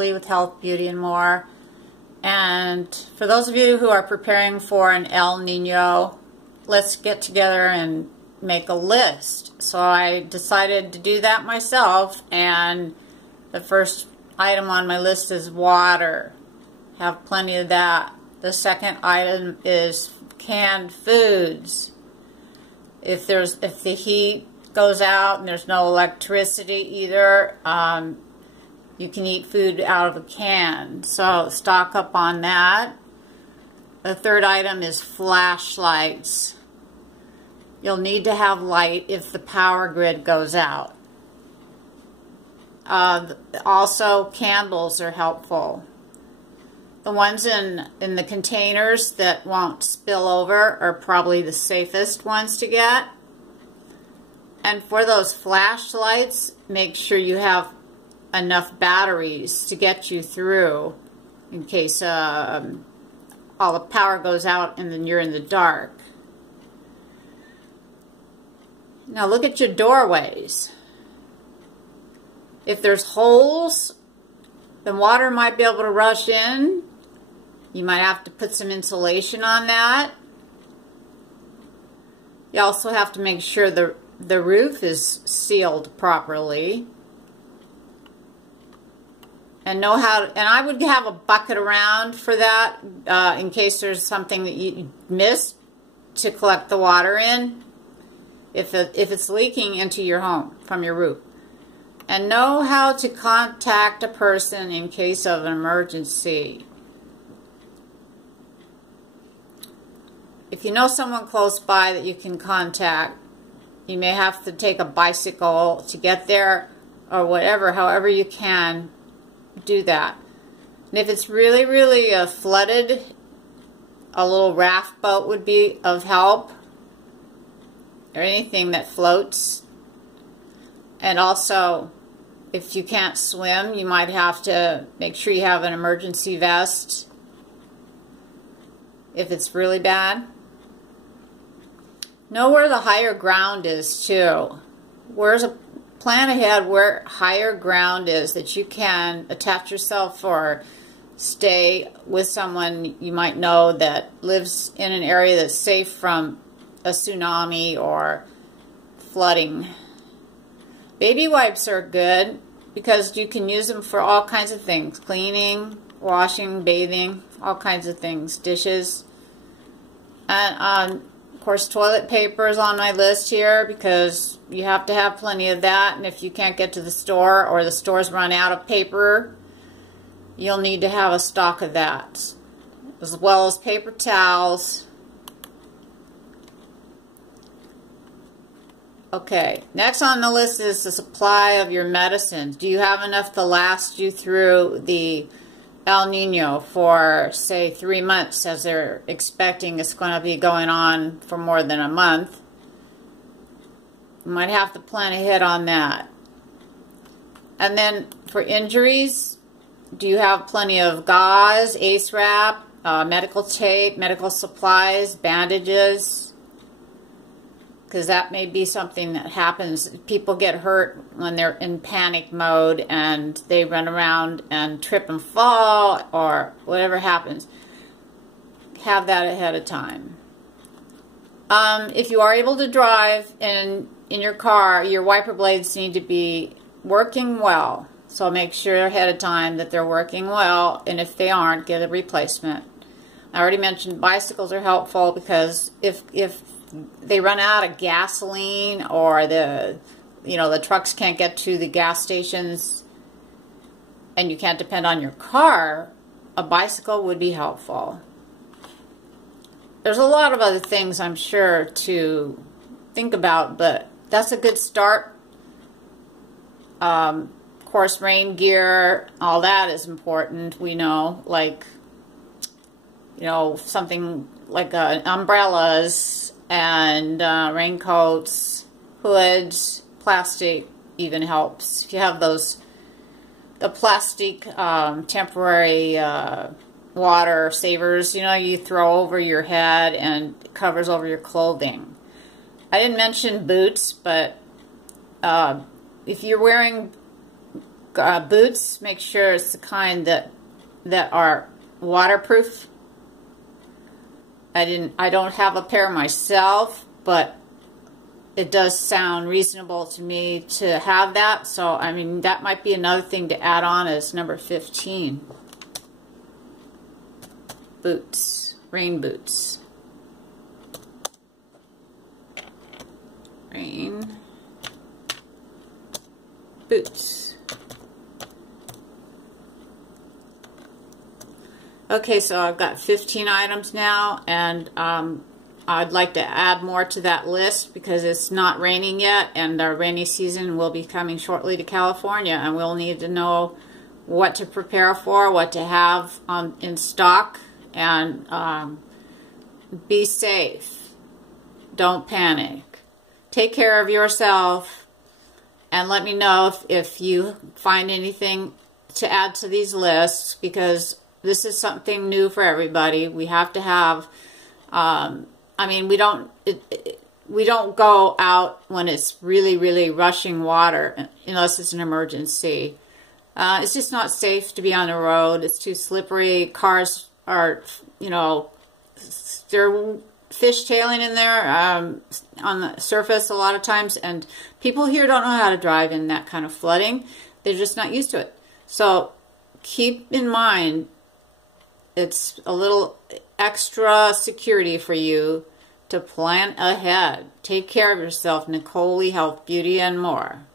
locally with Health, Beauty, and More. And for those of you who are preparing for an El Nino, let's get together and make a list. So I decided to do that myself, and the first item on my list is water. Have plenty of that. The second item is canned foods. If the heat goes out and there's no electricity either, you can eat food out of a can. So stock up on that. The third item is flashlights. You'll need to have light if the power grid goes out. Also, candles are helpful. The ones in the containers that won't spill over are probably the safest ones to get. And for those flashlights, make sure you have enough batteries to get you through in case all the power goes out and then you're in the dark. Now look at your doorways. If there's holes, then water might be able to rush in. You might have to put some insulation on that. You also have to make sure the roof is sealed properly. And I would have a bucket around for that in case there's something that you missed to collect the water in if it's leaking into your home from your roof. And know how to contact a person in case of an emergency. If you know someone close by that you can contact, you may have to take a bicycle to get there or whatever, however you can do that. And if it's really, really flooded, a little raft boat would be of help, or anything that floats. And also, if you can't swim, you might have to make sure you have an emergency vest if it's really bad. Know where the higher ground is too. Plan ahead where higher ground is that you can attach yourself or stay with someone you might know that lives in an area that's safe from a tsunami or flooding. Baby wipes are good because you can use them for all kinds of things. Cleaning, washing, bathing, all kinds of things. Dishes. And of course, toilet paper is on my list here because you have to have plenty of that. And if you can't get to the store or the stores run out of paper, you'll need to have a stock of that. As well as paper towels. Okay, next on the list is the supply of your medicines. Do you have enough to last you through the El Nino for, say, 3 months, as they're expecting it's going to be going on for more than a month? You might have to plan ahead on that. And then for injuries, do you have plenty of gauze, ACE wrap, medical tape, medical supplies, bandages? Because that may be something that happens. People get hurt when they're in panic mode and they run around and trip and fall or whatever happens. Have that ahead of time. If you are able to drive in your car, your wiper blades need to be working well. So make sure ahead of time that they're working well, and if they aren't, get a replacement. I already mentioned bicycles are helpful because if they run out of gasoline or the trucks can't get to the gas stations and you can't depend on your car, a bicycle would be helpful. There's a lot of other things I'm sure to think about, but that's a good start. Of course, rain gear, all that is important. We know, like, something like umbrellas and raincoats, hoods, plastic even helps. If you have the plastic temporary water savers, you throw over your head and it covers over your clothing. I didn't mention boots, but if you're wearing boots, make sure it's the kind that are waterproof. I don't have a pair myself, but it does sound reasonable to me to have that. So, I mean, that might be another thing to add on as number 15. Boots, rain boots. Rain boots. Okay, so I've got 15 items now, and I'd like to add more to that list because it's not raining yet, and our rainy season will be coming shortly to California, and we'll need to know what to prepare for, what to have in stock, and be safe. Don't panic. Take care of yourself, and let me know if you find anything to add to these lists, because this is something new for everybody. We have to have, I mean, we don't go out when it's really, really rushing water unless it's an emergency. It's just not safe to be on the road. It's too slippery. Cars are, you know, they're fishtailing in there on the surface a lot of times, and people here don't know how to drive in that kind of flooding. They're just not used to it. So keep in mind, it's a little extra security for you to plan ahead. Take care of yourself. Nicole, Health, Beauty, and more.